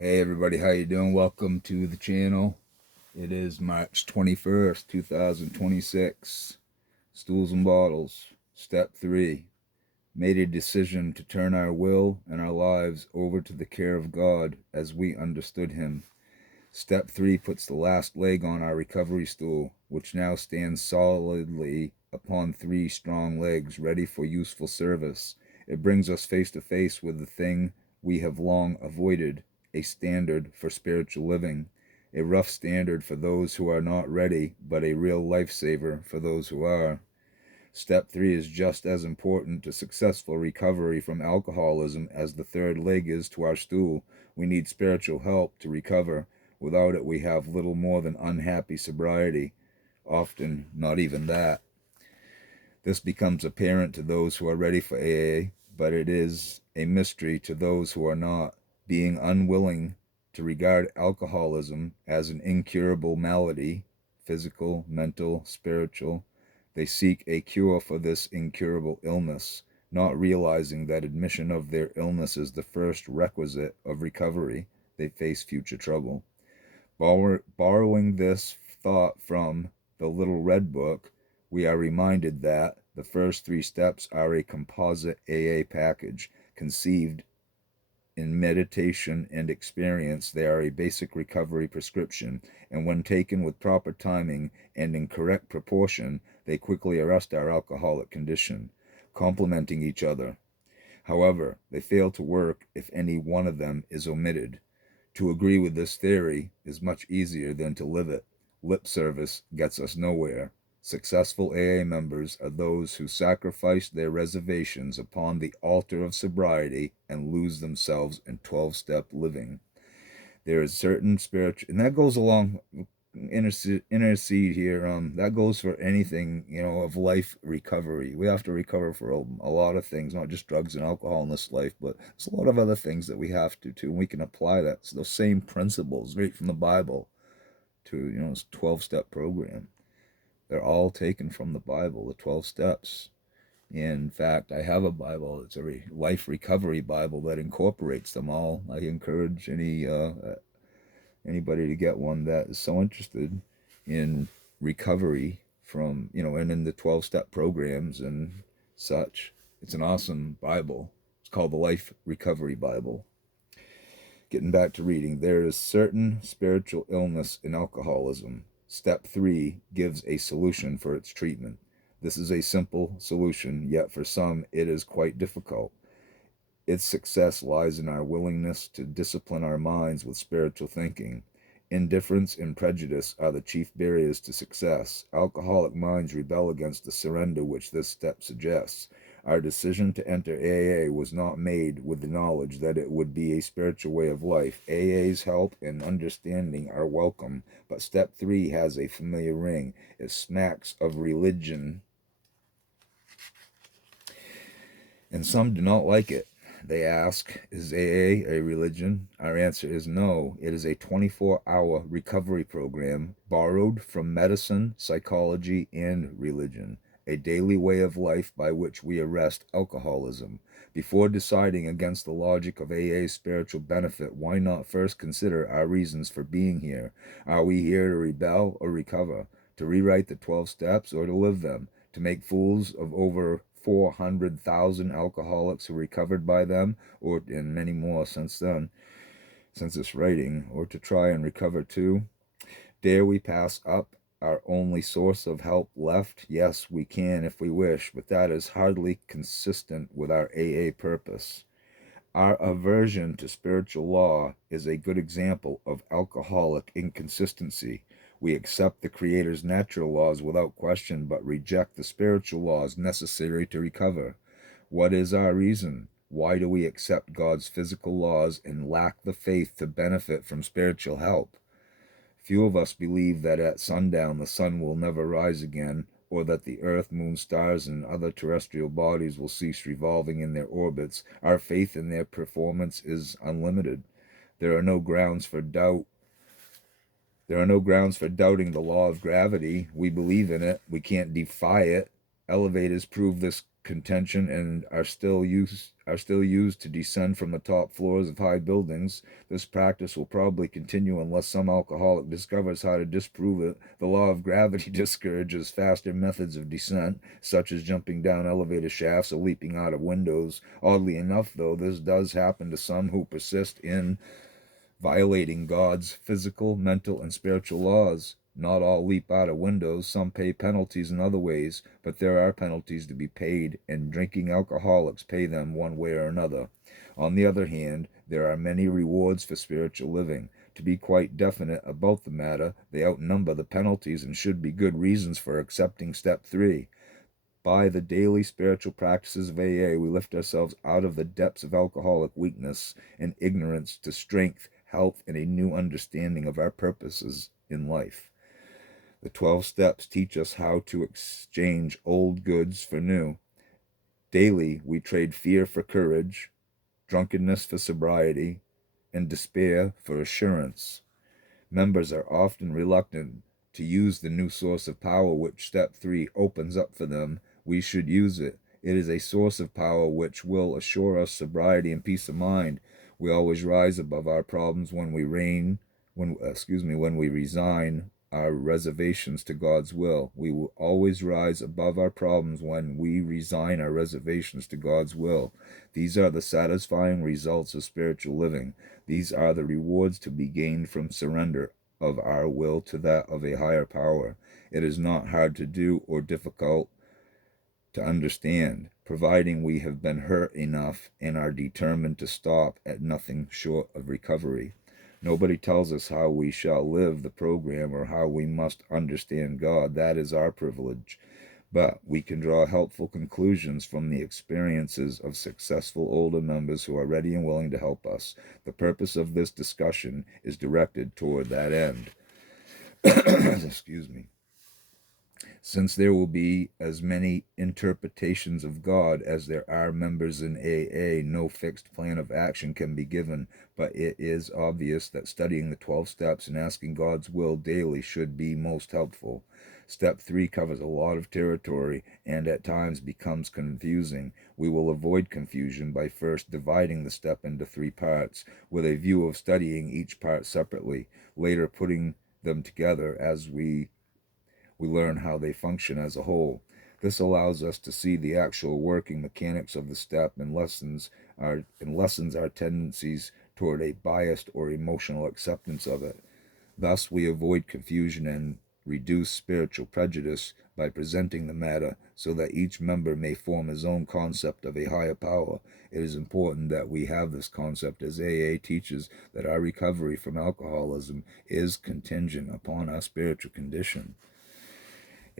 Hey everybody, how you doing? Welcome to the channel. It is March 21st, 2026. Stools and Bottles. Step 3. Made a decision to turn our will and our lives over to the care of God as we understood Him. Step 3 puts the last leg on our recovery stool, which now stands solidly upon 3 strong legs ready for useful service. It brings us face to face with the thing we have long avoided, a standard for spiritual living, a rough standard for those who are not ready, but a real lifesaver for those who are. Step 3 is just as important to successful recovery from alcoholism as the third leg is to our stool. We need spiritual help to recover. Without it, we have little more than unhappy sobriety, often not even that. This becomes apparent to those who are ready for AA, but it is a mystery to those who are not. Being unwilling to regard alcoholism as an incurable malady, physical, mental, spiritual, they seek a cure for this incurable illness, not realizing that admission of their illness is the first requisite of recovery. They face future trouble. Borrowing this thought from the Little Red Book, we are reminded that the first 3 steps are a composite AA package. Conceived in meditation and experience, they are a basic recovery prescription, and when taken with proper timing and in correct proportion, they quickly arrest our alcoholic condition, complementing each other. However, they fail to work if any one of them is omitted. To agree with this theory is much easier than to live it. Lip service gets us nowhere. Successful AA members are those who sacrifice their reservations upon the altar of sobriety and lose themselves in 12-step living. There is certain spiritual, and that goes along intercede here. That goes for anything, of life recovery. We have to recover for a lot of things, not just drugs and alcohol in this life, but there's a lot of other things that we have to too. And we can apply that. So those same principles right from the Bible to this 12-step program. They're all taken from the Bible, the 12 steps. In fact, I have a Bible. It's a life recovery Bible that incorporates them all. I encourage anybody to get one that is so interested in recovery from, and in the 12-step programs and such. It's an awesome Bible. It's called the Life Recovery Bible. Getting back to reading, there is certain spiritual illness in alcoholism. Step 3 gives a solution for its treatment. This is a simple solution, yet for some it is quite difficult. Its success lies in our willingness to discipline our minds with spiritual thinking. Indifference and prejudice are the chief barriers to success. Alcoholic minds rebel against the surrender which this step suggests. Our decision to enter AA was not made with the knowledge that it would be a spiritual way of life. AA's help and understanding are welcome, but step 3 has a familiar ring. It smacks of religion, and some do not like it. They ask, is AA a religion? Our answer is no. It is a 24-hour recovery program borrowed from medicine, psychology, and religion. A daily way of life by which we arrest alcoholism. Before deciding against the logic of AA's spiritual benefit, why not first consider our reasons for being here? Are we here to rebel or recover? To rewrite the 12 steps or to live them? To make fools of over 400,000 alcoholics who recovered by them, or and many more since then, since this writing, or to try and recover too? Dare we pass up our only source of help left? Yes, we can if we wish, but that is hardly consistent with our AA purpose. Our aversion to spiritual law is a good example of alcoholic inconsistency. We accept the Creator's natural laws without question, but reject the spiritual laws necessary to recover. What is our reason? Why do we accept God's physical laws and lack the faith to benefit from spiritual help? Few of us believe that at sundown the sun will never rise again, or that the earth, moon, stars, and other terrestrial bodies will cease revolving in their orbits. Our faith in their performance is unlimited. There are no grounds for doubt. There are no grounds for doubting the law of gravity. We believe in it. We can't defy it. Elevators prove this contention and are still used to descend from the top floors of high buildings. This practice will probably continue unless some alcoholic discovers how to disprove it. The law of gravity discourages faster methods of descent, such as jumping down elevator shafts or leaping out of windows. Oddly enough, though, this does happen to some who persist in violating God's physical, mental, and spiritual laws. Not all leap out of windows. Some pay penalties in other ways, but there are penalties to be paid, and drinking alcoholics pay them one way or another. On the other hand, there are many rewards for spiritual living. To be quite definite about the matter, they outnumber the penalties and should be good reasons for accepting step 3. By the daily spiritual practices of AA, we lift ourselves out of the depths of alcoholic weakness and ignorance to strength, health, and a new understanding of our purposes in life. The 12 steps teach us how to exchange old goods for new. Daily, we trade fear for courage, drunkenness for sobriety, and despair for assurance. Members are often reluctant to use the new source of power which step 3 opens up for them. We should use it. It is a source of power which will assure us sobriety and peace of mind. We always rise above our problems when we resign our reservations to God's will. We will always rise above our problems when we resign our reservations to God's will. These are the satisfying results of spiritual living. These are the rewards to be gained from surrender of our will to that of a higher power. It is not hard to do or difficult to understand, providing we have been hurt enough and are determined to stop at nothing short of recovery. Nobody tells us how we shall live the program or how we must understand God. That is our privilege. But we can draw helpful conclusions from the experiences of successful older members who are ready and willing to help us. The purpose of this discussion is directed toward that end. Excuse me. Since there will be as many interpretations of God as there are members in AA, no fixed plan of action can be given, but it is obvious that studying the 12 steps and asking God's will daily should be most helpful. Step 3 covers a lot of territory and at times becomes confusing. We will avoid confusion by first dividing the step into 3 parts, with a view of studying each part separately, later putting them together as we learn how they function as a whole. This allows us to see the actual working mechanics of the step and lessens our tendencies toward a biased or emotional acceptance of it. Thus, we avoid confusion and reduce spiritual prejudice by presenting the matter so that each member may form his own concept of a higher power. It is important that we have this concept, as AA teaches that our recovery from alcoholism is contingent upon our spiritual condition.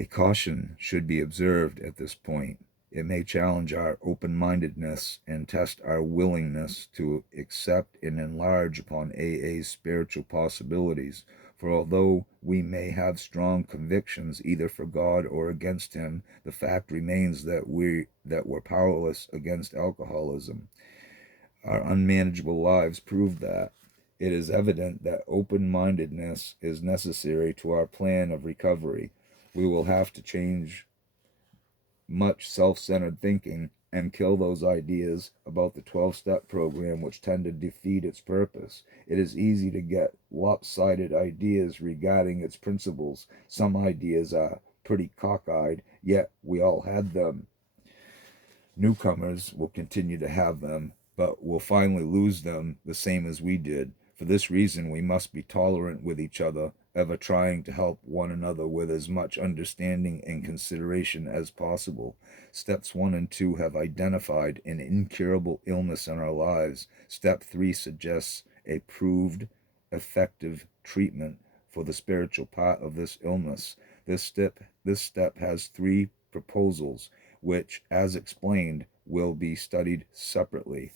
A caution should be observed at this point. It may challenge our open-mindedness and test our willingness to accept and enlarge upon AA's spiritual possibilities. For although we may have strong convictions either for God or against Him, the fact remains that we're powerless against alcoholism. Our unmanageable lives prove that. It is evident that open-mindedness is necessary to our plan of recovery. We will have to change much self-centered thinking and kill those ideas about the 12-step program which tend to defeat its purpose. It is easy to get lopsided ideas regarding its principles. Some ideas are pretty cockeyed, yet we all had them. Newcomers will continue to have them, but will finally lose them the same as we did. For this reason, we must be tolerant with each other, ever trying to help one another with as much understanding and consideration as possible. Steps 1 and 2 have identified an incurable illness in our lives. Step 3 suggests a proved effective treatment for the spiritual part of this illness. This step has 3 proposals, which, as explained, will be studied separately.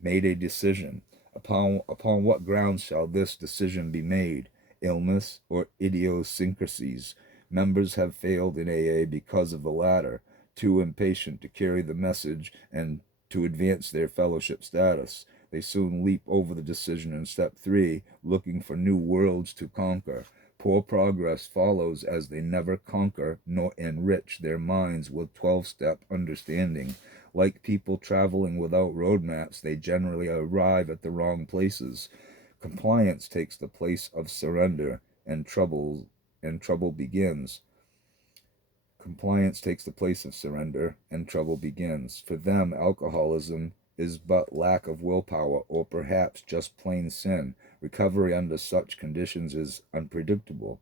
Made a decision. Upon what grounds shall this decision be made? Illness or idiosyncrasies? Members have failed in AA because of the latter, too impatient to carry the message and to advance their fellowship status. They soon leap over the decision in step 3, looking for new worlds to conquer. Poor progress follows as they never conquer nor enrich their minds with 12-step understanding. Like people traveling without roadmaps, they generally arrive at the wrong places. Compliance takes the place of surrender, and trouble begins. Compliance takes the place of surrender, and trouble begins. For them, alcoholism is but lack of willpower, or perhaps just plain sin. Recovery under such conditions is unpredictable,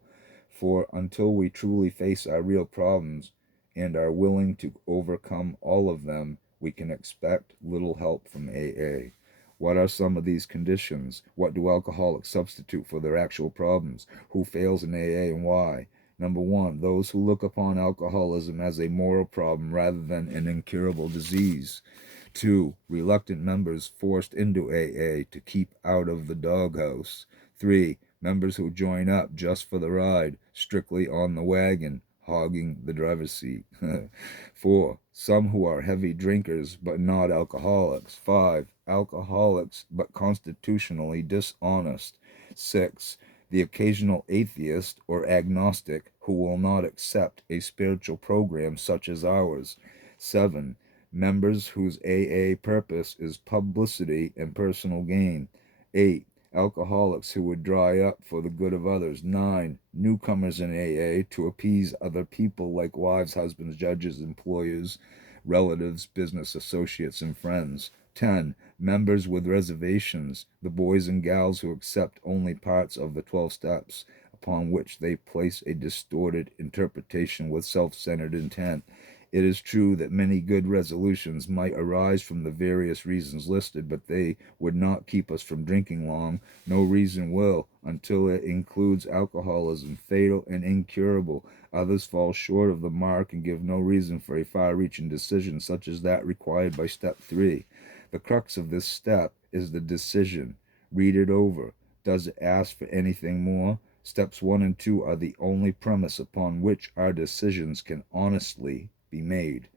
for until we truly face our real problems and are willing to overcome all of them, we can expect little help from AA. What are some of these conditions? What do alcoholics substitute for their actual problems? Who fails in AA and why? Number one, those who look upon alcoholism as a moral problem rather than an incurable disease. Two, reluctant members forced into AA to keep out of the doghouse. Three, members who join up just for the ride, strictly on the wagon, hogging the driver's seat. Four, some who are heavy drinkers but not alcoholics. Five, alcoholics but constitutionally dishonest. Six, the occasional atheist or agnostic who will not accept a spiritual program such as ours. 7. Members whose AA purpose is publicity and personal gain. 8. Alcoholics who would dry up for the good of others. 9. Newcomers in AA to appease other people like wives, husbands, judges, employers, relatives, business associates, and friends. 10. Members with reservations, the boys and gals who accept only parts of the 12 steps, upon which they place a distorted interpretation with self-centered intent. It is true that many good resolutions might arise from the various reasons listed, but they would not keep us from drinking long. No reason will, until it includes alcoholism, fatal and incurable. Others fall short of the mark and give no reason for a far-reaching decision such as that required by step 3. The crux of this step is the decision. Read it over. Does it ask for anything more? Steps 1 and 2 are the only premise upon which our decisions can honestly be made.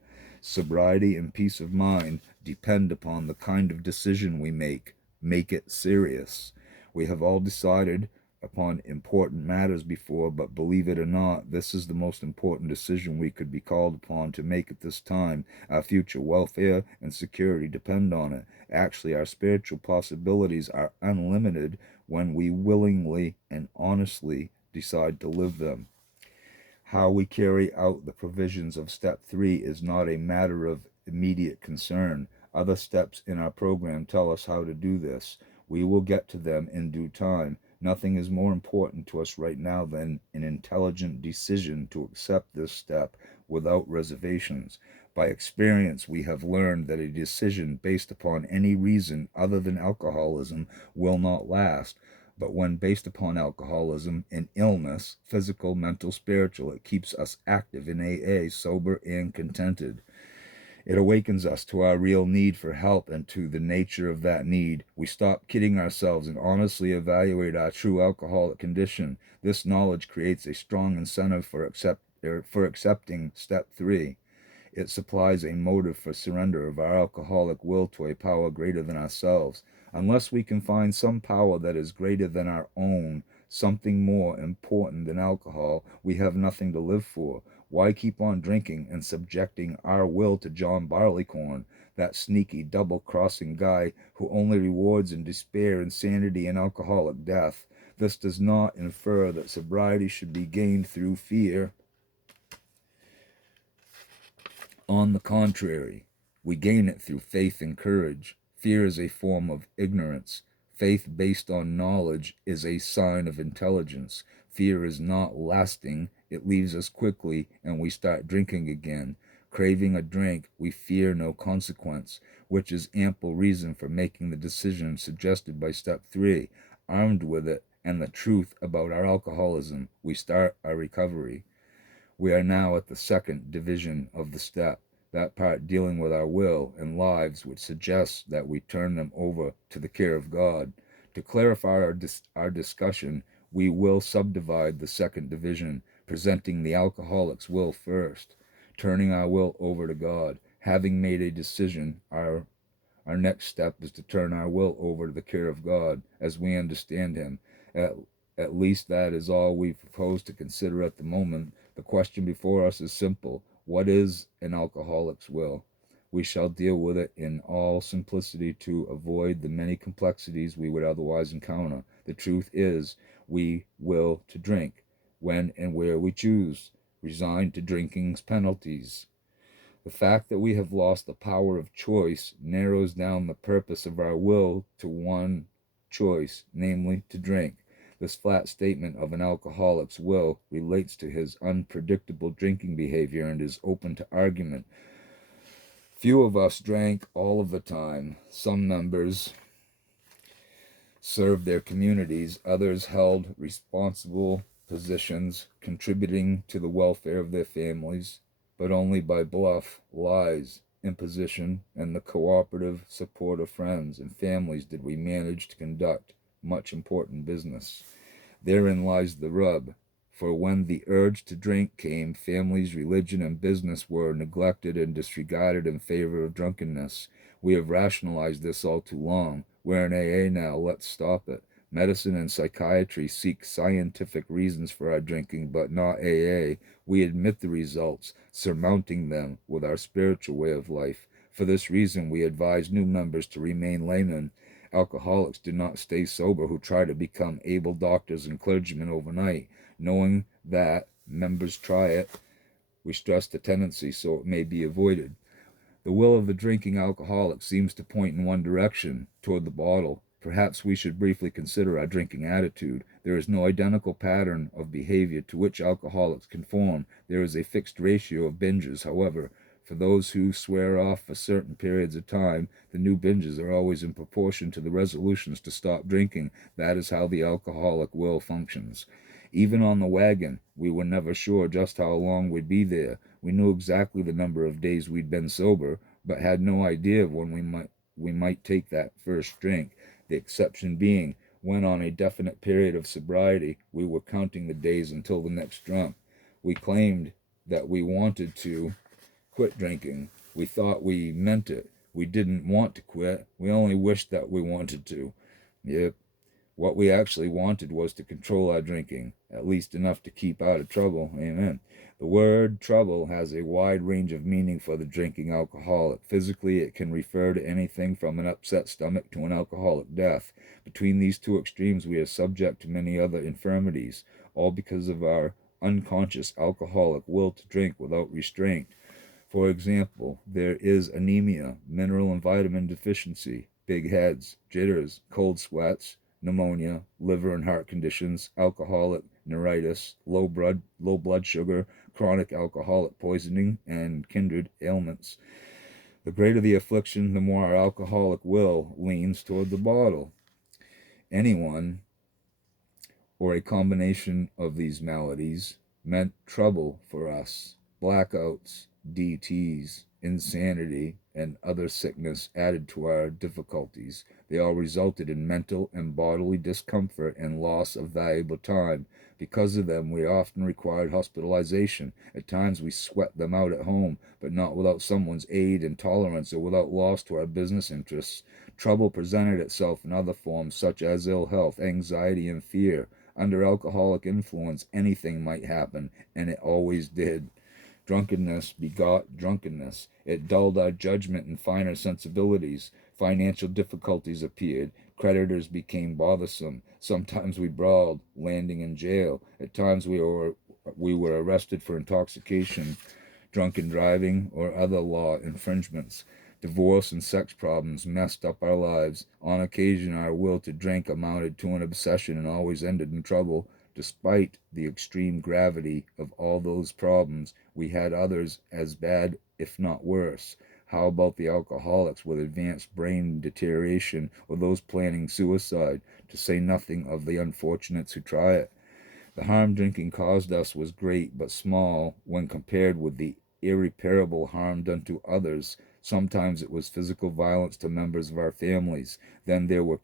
Sobriety and peace of mind depend upon the kind of decision we make. Make it serious. We have all decided upon important matters before, but believe it or not, this is the most important decision we could be called upon to make at this time. Our future welfare and security depend on it. Actually, our spiritual possibilities are unlimited when we willingly and honestly decide to live them. How we carry out the provisions of step 3 is not a matter of immediate concern. Other steps in our program tell us how to do this. We will get to them in due time. Nothing is more important to us right now than an intelligent decision to accept this step without reservations. By experience, we have learned that a decision based upon any reason other than alcoholism will not last. But when based upon alcoholism and illness, physical, mental, spiritual, it keeps us active in AA, sober and contented. It awakens us to our real need for help and to the nature of that need. We stop kidding ourselves and honestly evaluate our true alcoholic condition. This knowledge creates a strong incentive for accepting step 3. It supplies a motive for surrender of our alcoholic will to a power greater than ourselves. Unless we can find some power that is greater than our own, something more important than alcohol, we have nothing to live for. Why keep on drinking and subjecting our will to John Barleycorn, that sneaky double-crossing guy who only rewards in despair, insanity, and alcoholic death? This does not infer that sobriety should be gained through fear. On the contrary, we gain it through faith and courage. Fear is a form of ignorance. Faith based on knowledge is a sign of intelligence. Fear is not lasting. It leaves us quickly and we start drinking again. Craving a drink, we fear no consequence, which is ample reason for making the decision suggested by step 3. Armed with it and the truth about our alcoholism, we start our recovery. We are now at the second division of the step, that part dealing with our will and lives, which suggests that we turn them over to the care of God. To clarify our discussion, we will subdivide the second division, presenting the alcoholic's will first, turning our will over to God. Having made a decision, our next step is to turn our will over to the care of God as we understand Him. At least that is all we propose to consider at the moment. The question before us is simple. What is an alcoholic's will? We shall deal with it in all simplicity to avoid the many complexities we would otherwise encounter. The truth is, we will to drink, when and where we choose, resigned to drinking's penalties. The fact that we have lost the power of choice narrows down the purpose of our will to one choice, namely to drink. This flat statement of an alcoholic's will relates to his unpredictable drinking behavior and is open to argument. Few of us drank all of the time. Some members served their communities, others held responsible positions contributing to the welfare of their families, but only by bluff, lies, imposition, and the cooperative support of friends and families did we manage to conduct much important business. Therein lies the rub, for when the urge to drink came, families, religion, and business were neglected and disregarded in favor of drunkenness. We have rationalized this all too long. We're in AA now, let's stop it. Medicine and psychiatry seek scientific reasons for our drinking, but not AA. We admit the results, surmounting them with our spiritual way of life. For this reason, we advise new members to remain laymen. Alcoholics do not stay sober who try to become able doctors and clergymen overnight. Knowing that members try it, we stress the tendency so it may be avoided. The will of the drinking alcoholic seems to point in one direction, toward the bottle. Perhaps we should briefly consider our drinking attitude. There is no identical pattern of behavior to which alcoholics conform. There is a fixed ratio of binges, however. For those who swear off for certain periods of time, the new binges are always in proportion to the resolutions to stop drinking. That is how the alcoholic will functions. Even on the wagon, we were never sure just how long we'd be there. We knew exactly the number of days we'd been sober, but had no idea of when we might take that first drink. The exception being, when on a definite period of sobriety, we were counting the days until the next drunk. We claimed that we wanted to quit drinking. We thought we meant it. We didn't want to quit. We only wished that we wanted to. Yep. What we actually wanted was to control our drinking, at least enough to keep out of trouble. Amen. The word trouble has a wide range of meaning for the drinking alcoholic. Physically, it can refer to anything from an upset stomach to an alcoholic death. Between these two extremes, we are subject to many other infirmities, all because of our unconscious alcoholic will to drink without restraint. For example, there is anemia, mineral and vitamin deficiency, big heads, jitters, cold sweats, pneumonia, liver and heart conditions, alcoholic neuritis, low blood sugar, chronic alcoholic poisoning, and kindred ailments. The greater the affliction, the more our alcoholic will leans toward the bottle. Anyone or a combination of these maladies meant trouble for us. Blackouts, DTs, insanity, and other sickness added to our difficulties. They all resulted in mental and bodily discomfort and loss of valuable time. Because of them, we often required hospitalization. At times we sweat them out at home, but not without someone's aid and tolerance or without loss to our business interests. Trouble presented itself in other forms such as ill health, anxiety, and fear. Under alcoholic influence, anything might happen, and it always did. Drunkenness begot drunkenness. It dulled our judgment and finer sensibilities. Financial difficulties appeared. Creditors became bothersome. Sometimes we brawled, landing in jail. At times we were arrested for intoxication, drunken driving, or other law infringements. Divorce and sex problems messed up our lives. On occasion, our will to drink amounted to an obsession and always ended in trouble. Despite the extreme gravity of all those problems, we had others as bad, if not worse. How about the alcoholics with advanced brain deterioration or those planning suicide, to say nothing of the unfortunates who try it? The harm drinking caused us was great but small when compared with the irreparable harm done to others. Sometimes it was physical violence to members of our families. Then there were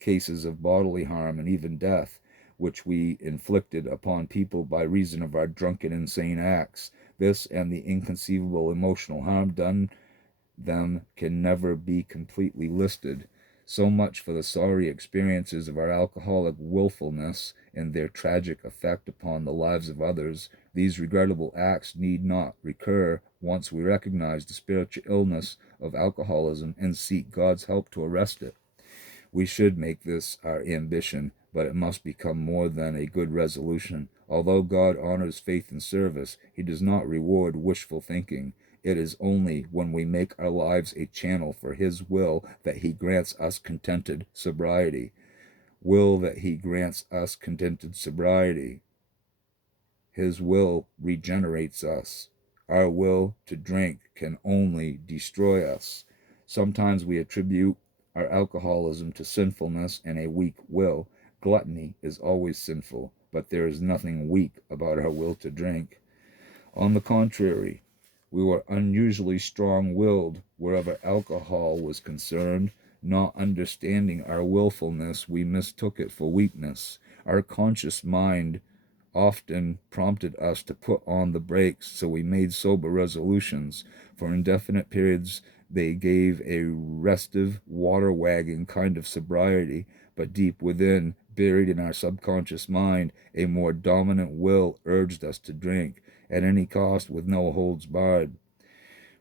cases of bodily harm and even death, which we inflicted upon people by reason of our drunken, insane acts. This and the inconceivable emotional harm done them can never be completely listed. So much for the sorry experiences of our alcoholic willfulness and their tragic effect upon the lives of others. These regrettable acts need not recur once we recognize the spiritual illness of alcoholism and seek God's help to arrest it. We should make this our ambition, but it must become more than a good resolution. Although God honors faith and service, He does not reward wishful thinking. It is only when we make our lives a channel for His will that He grants us contented sobriety. Will that He grants us contented sobriety. His will regenerates us. Our will to drink can only destroy us. Sometimes we attribute our alcoholism to sinfulness and a weak will. Gluttony is always sinful, but there is nothing weak about our will to drink. On the contrary, we were unusually strong-willed wherever alcohol was concerned. Not understanding our willfulness, we mistook it for weakness. Our conscious mind often prompted us to put on the brakes, so we made sober resolutions. For indefinite periods, they gave a restive, water-wagging kind of sobriety, but deep within, buried in our subconscious mind, a more dominant will urged us to drink, at any cost, with no holds barred.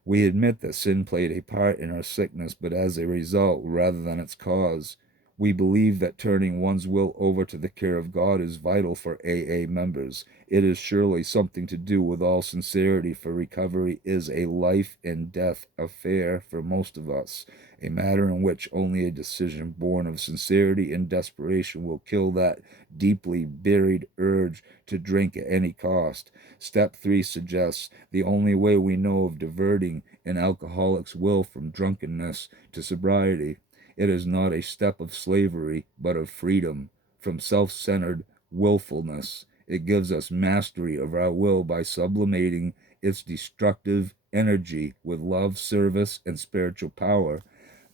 We admit that sin played a part in our sickness, but as a result rather than its cause. We believe that turning one's will over to the care of God is vital for AA members. It is surely something to do with all sincerity, for recovery is a life and death affair for most of us, a matter in which only a decision born of sincerity and desperation will kill that deeply buried urge to drink at any cost. Step 3 suggests the only way we know of diverting an alcoholic's will from drunkenness to sobriety. It is not a step of slavery, but of freedom from self-centered willfulness. It gives us mastery of our will by sublimating its destructive energy with love, service, and spiritual power.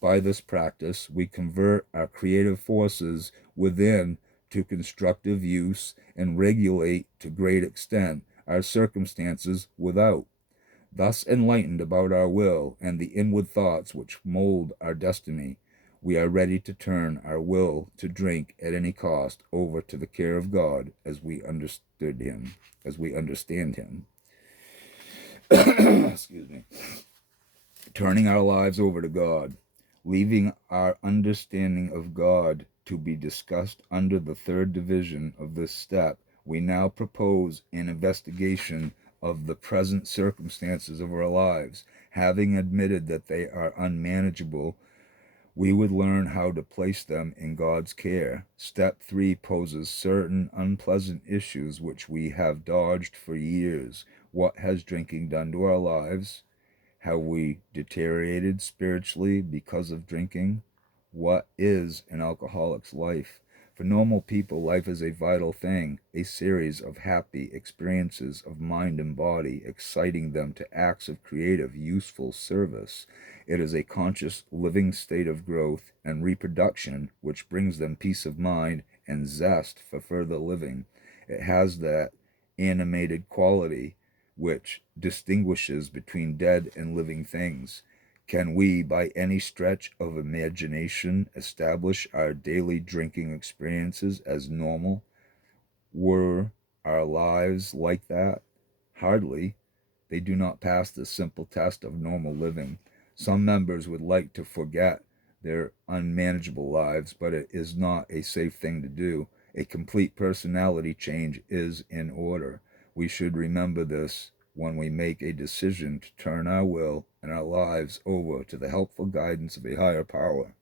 By this practice, we convert our creative forces within to constructive use and regulate to great extent our circumstances without. Thus enlightened about our will and the inward thoughts which mold our destiny, we are ready to turn our will to drink at any cost over to the care of God as we understand Him. Excuse me. Turning our lives over to God, leaving our understanding of God to be discussed under the third division of this step, we now propose an investigation of the present circumstances of our lives. Having admitted that they are unmanageable, we would learn how to place them in God's care. Step 3 poses certain unpleasant issues which we have dodged for years. What has drinking done to our lives? Have we deteriorated spiritually because of drinking? What is an alcoholic's life? For normal people, life is a vital thing, a series of happy experiences of mind and body, exciting them to acts of creative, useful service. It is a conscious, living state of growth and reproduction which brings them peace of mind and zest for further living. It has that animated quality which distinguishes between dead and living things. Can we, by any stretch of imagination, establish our daily drinking experiences as normal? Were our lives like that? Hardly. They do not pass the simple test of normal living. Some members would like to forget their unmanageable lives, but it is not a safe thing to do. A complete personality change is in order. We should remember this when we make a decision to turn our will and our lives over to the helpful guidance of a higher power.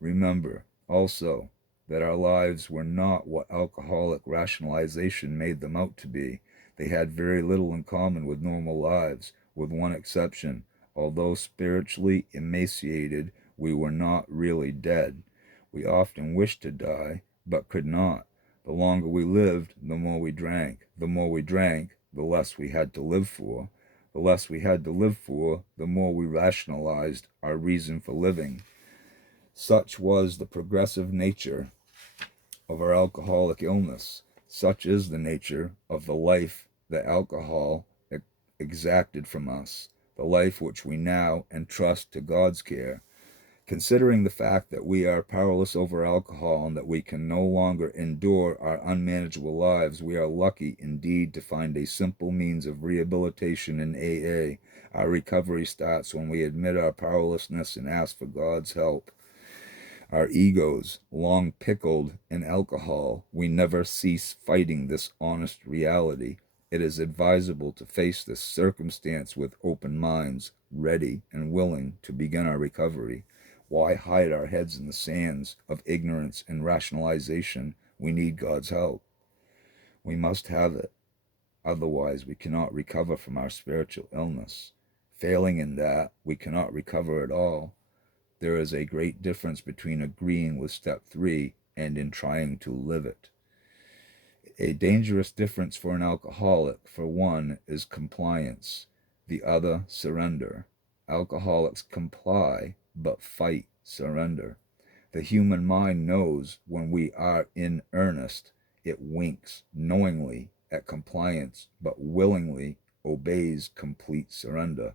Remember also that our lives were not what alcoholic rationalization made them out to be. They had very little in common with normal lives, with one exception. Although spiritually emaciated, we were not really dead. We often wished to die, but could not. The longer we lived, the more we drank. The more we drank, the less we had to live for. The less we had to live for, the more we rationalized our reason for living. Such was the progressive nature of our alcoholic illness. Such is the nature of the life that alcohol exacted from us, the life which we now entrust to God's care. Considering the fact that we are powerless over alcohol and that we can no longer endure our unmanageable lives, we are lucky indeed to find a simple means of rehabilitation in AA. Our recovery starts when we admit our powerlessness and ask for God's help. Our egos, long pickled in alcohol, we never cease fighting this honest reality. It is advisable to face this circumstance with open minds, ready and willing to begin our recovery. Why hide our heads in the sands of ignorance and rationalization? We need God's help. We must have it. Otherwise, we cannot recover from our spiritual illness. Failing in that, we cannot recover at all. There is a great difference between agreeing with step 3 and in trying to live it. A dangerous difference for an alcoholic, for one, is compliance, the other, surrender. Alcoholics comply, but fight surrender. The human mind knows when we are in earnest. It winks knowingly at compliance, but willingly obeys complete surrender.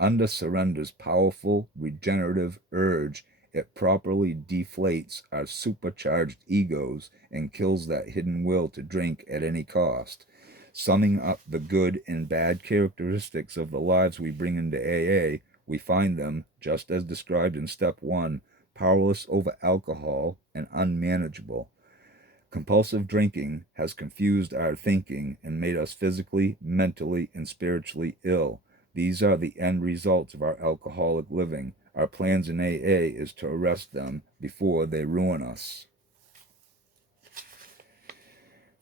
Under surrender's powerful regenerative urge, it properly deflates our supercharged egos and kills that hidden will to drink at any cost. Summing up the good and bad characteristics of the lives we bring into AA, we find them, just as described in step 1, powerless over alcohol and unmanageable. Compulsive drinking has confused our thinking and made us physically, mentally, and spiritually ill. These are the end results of our alcoholic living. Our plans in AA is to arrest them before they ruin us.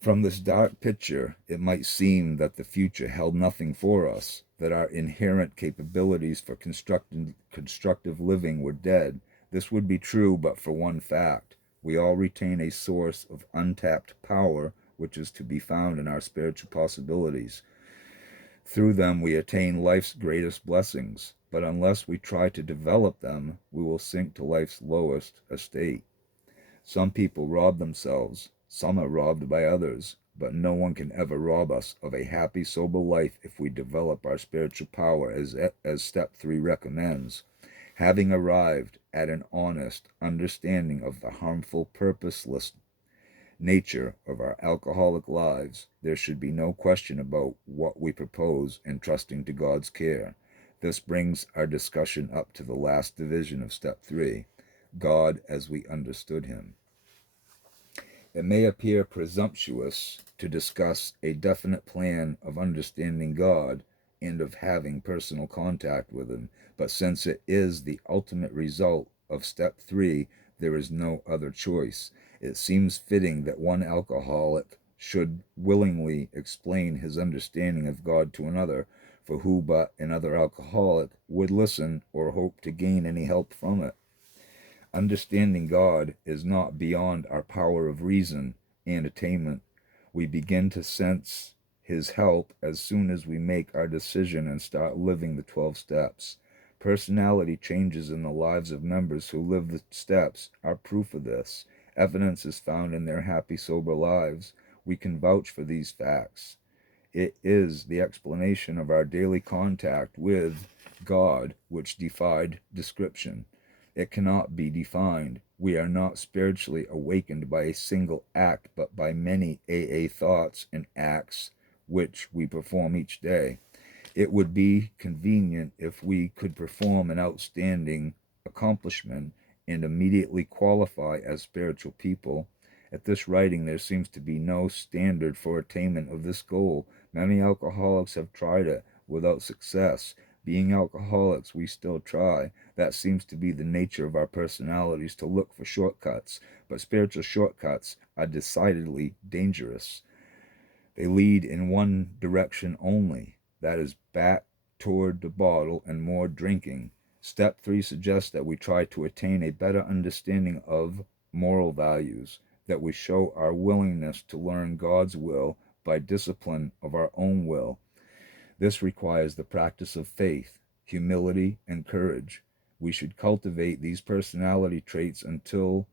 From this dark picture, it might seem that the future held nothing for us, that our inherent capabilities for constructive living were dead. This would be true but for one fact. We all retain a source of untapped power which is to be found in our spiritual possibilities. Through them we attain life's greatest blessings, but unless we try to develop them, we will sink to life's lowest estate. Some people rob themselves, some are robbed by others, but no one can ever rob us of a happy, sober life if we develop our spiritual power as step 3 recommends. Having arrived at an honest understanding of the harmful, purposeless nature of our alcoholic lives, there should be no question about what we propose and trusting to God's care. This brings our discussion up to the last division of step 3, God as we understood him. It may appear presumptuous to discuss a definite plan of understanding God and of having personal contact with him, but since it is the ultimate result of step 3, there is no other choice. It seems fitting that one alcoholic should willingly explain his understanding of God to another, for who but another alcoholic would listen or hope to gain any help from it? Understanding God is not beyond our power of reason and attainment. We begin to sense his help as soon as we make our decision and start living the 12 steps. Personality changes in the lives of members who live the steps are proof of this. Evidence is found in their happy, sober lives. We can vouch for these facts. It is the explanation of our daily contact with God which defied description. It cannot be defined. We are not spiritually awakened by a single act, but by many AA thoughts and acts which we perform each day. It would be convenient if we could perform an outstanding accomplishment and immediately qualify as spiritual people. At this writing, there seems to be no standard for attainment of this goal. Many alcoholics have tried it without success. Being alcoholics, we still try. That seems to be the nature of our personalities, to look for shortcuts. But spiritual shortcuts are decidedly dangerous. They lead in one direction only, that is back toward the bottle and more drinking. Step 3 suggests that we try to attain a better understanding of moral values, that we show our willingness to learn God's will by discipline of our own will. This requires the practice of faith, humility, and courage. We should cultivate these personality traits until,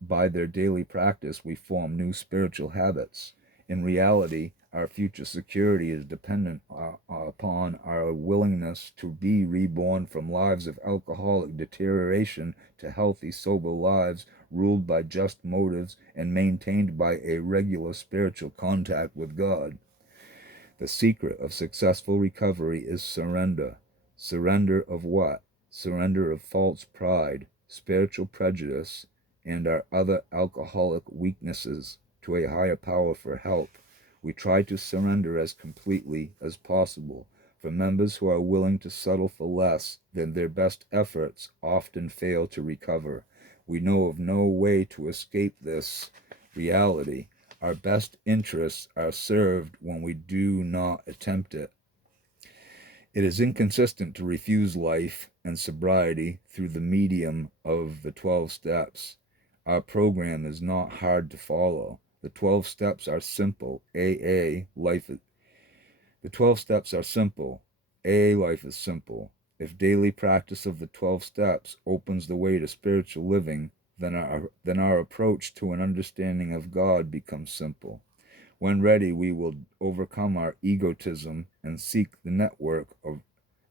by their daily practice, we form new spiritual habits. In reality, our future security is dependent upon our willingness to be reborn from lives of alcoholic deterioration to healthy, sober lives ruled by just motives and maintained by a regular spiritual contact with God. The secret of successful recovery is surrender. Surrender of what? Surrender of false pride, spiritual prejudice, and our other alcoholic weaknesses to a higher power for help. We try to surrender as completely as possible. For members who are willing to settle for less than their best efforts often fail to recover. We know of no way to escape this reality. Our best interests are served when we do not attempt it. It is inconsistent to refuse life and sobriety through the medium of the 12 steps. Our program is not hard to follow. The 12 steps are simple. The 12 steps are simple. Life is simple. If daily practice of the 12 steps opens the way to spiritual living, then our approach to an understanding of God becomes simple. When ready, we will overcome our egotism and seek the network of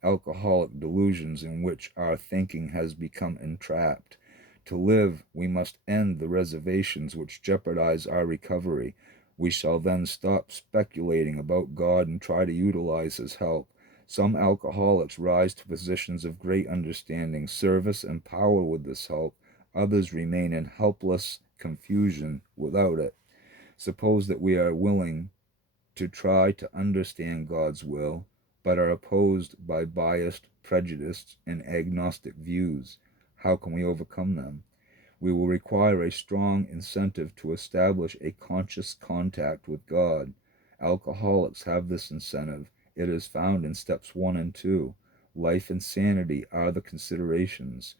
alcoholic delusions in which our thinking has become entrapped. To live, we must end the reservations which jeopardize our recovery. We shall then stop speculating about God and try to utilize His help. Some alcoholics rise to positions of great understanding, service, and power with this help. Others remain in helpless confusion without it. Suppose that we are willing to try to understand God's will, but are opposed by biased, prejudiced, and agnostic views. How can we overcome them? We will require a strong incentive to establish a conscious contact with God. Alcoholics have this incentive. It is found in steps 1 and 2. Life and sanity are the considerations.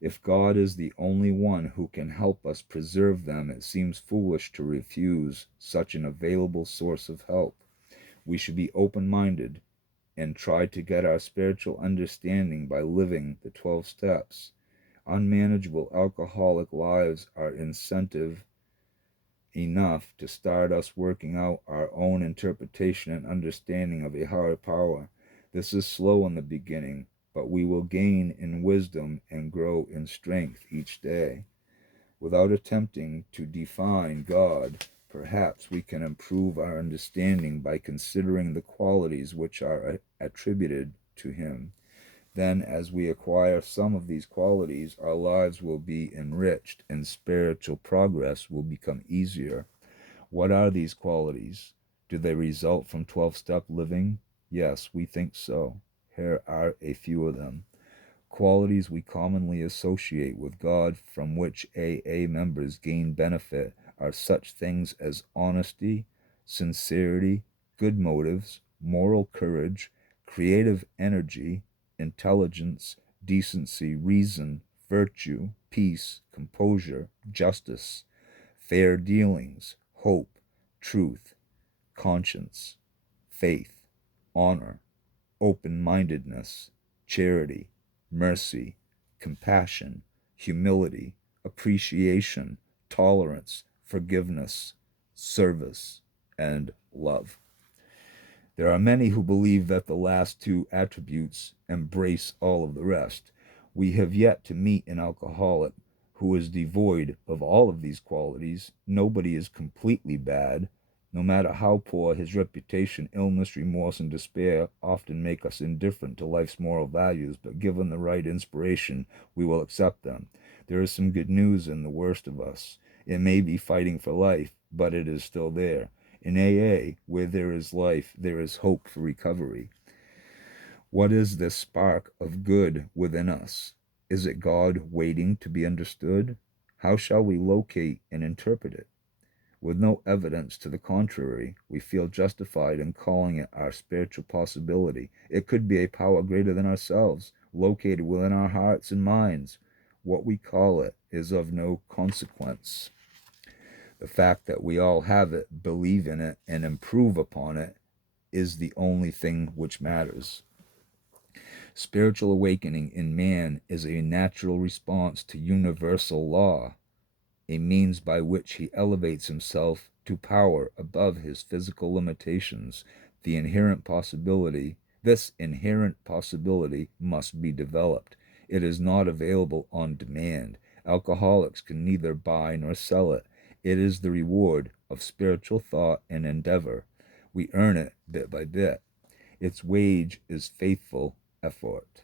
If God is the only one who can help us preserve them, it seems foolish to refuse such an available source of help. We should be open-minded and try to get our spiritual understanding by living the 12 steps. Unmanageable alcoholic lives are incentive enough to start us working out our own interpretation and understanding of a higher power. This is slow in the beginning, but we will gain in wisdom and grow in strength each day. Without attempting to define God, perhaps we can improve our understanding by considering the qualities which are attributed to Him. Then, as we acquire some of these qualities, our lives will be enriched and spiritual progress will become easier. What are these qualities? Do they result from 12-step living? Yes, we think so. Here are a few of them. Qualities we commonly associate with God from which AA members gain benefit are such things as honesty, sincerity, good motives, moral courage, creative energy, intelligence, decency, reason, virtue, peace, composure, justice, fair dealings, hope, truth, conscience, faith, honor, open-mindedness, charity, mercy, compassion, humility, appreciation, tolerance, forgiveness, service, and love. There are many who believe that the last two attributes embrace all of the rest. We have yet to meet an alcoholic who is devoid of all of these qualities. Nobody is completely bad. No matter how poor his reputation, illness, remorse, and despair often make us indifferent to life's moral values, but given the right inspiration, we will accept them. There is some good news in the worst of us. It may be fighting for life, but it is still there. In AA, where there is life, there is hope for recovery. What is this spark of good within us? Is it God waiting to be understood? How shall we locate and interpret it? With no evidence to the contrary, we feel justified in calling it our spiritual possibility. It could be a power greater than ourselves, located within our hearts and minds. What we call it is of no consequence. The fact that we all have it, believe in it, and improve upon it is the only thing which matters. Spiritual awakening in man is a natural response to universal law, a means by which he elevates himself to power above his physical limitations. This inherent possibility must be developed. It is not available on demand. Alcoholics can neither buy nor sell it. It is the reward of spiritual thought and endeavor. We earn it bit by bit. Its wage is faithful effort.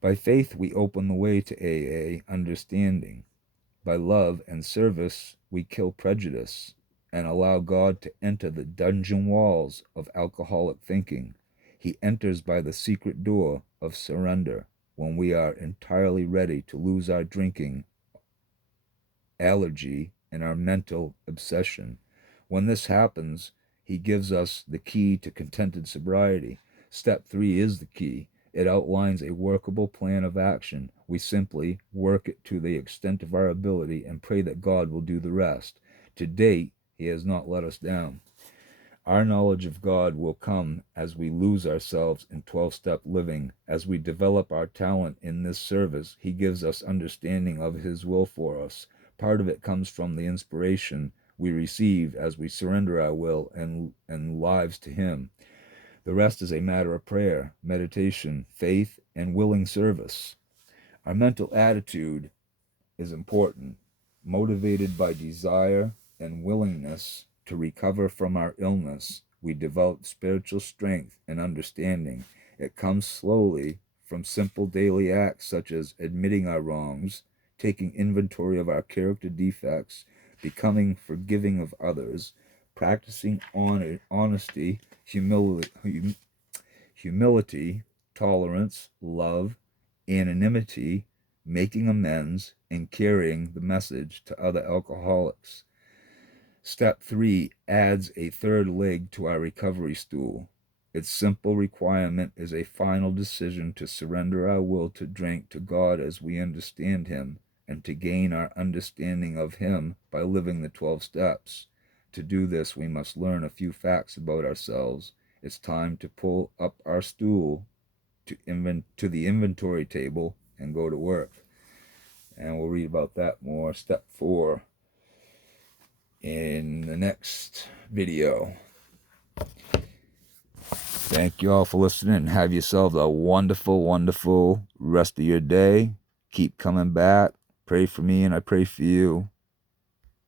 By faith, we open the way to AA understanding. By love and service, we kill prejudice and allow God to enter the dungeon walls of alcoholic thinking. He enters by the secret door of surrender when we are entirely ready to lose our drinking allergy and our mental obsession. When this happens, he gives us the key to contented sobriety. Step 3 is the key. It outlines a workable plan of action. We simply work it to the extent of our ability and pray that God will do the rest. To date, he has not let us down. Our knowledge of God will come as we lose ourselves in 12-step living. As we develop our talent in this service, he gives us understanding of his will for us. Part of it comes from the inspiration we receive as we surrender our will and lives to him. The rest is a matter of prayer, meditation, faith, and willing service. Our mental attitude is important. Motivated by desire and willingness to recover from our illness, we develop spiritual strength and understanding. It comes slowly from simple daily acts such as admitting our wrongs, taking inventory of our character defects, becoming forgiving of others, practicing honesty, humility, tolerance, love, anonymity, making amends, and carrying the message to other alcoholics. Step 3 adds a third leg to our recovery stool. Its simple requirement is a final decision to surrender our will to drink to God as we understand him, and to gain our understanding of him by living the 12 steps. To do this, we must learn a few facts about ourselves. It's time to pull up our stool to the inventory table and go to work. And we'll read about that more, step 4, in the next video. Thank you all for listening, and have yourselves a wonderful, wonderful rest of your day. Keep coming back. Pray for me and I pray for you.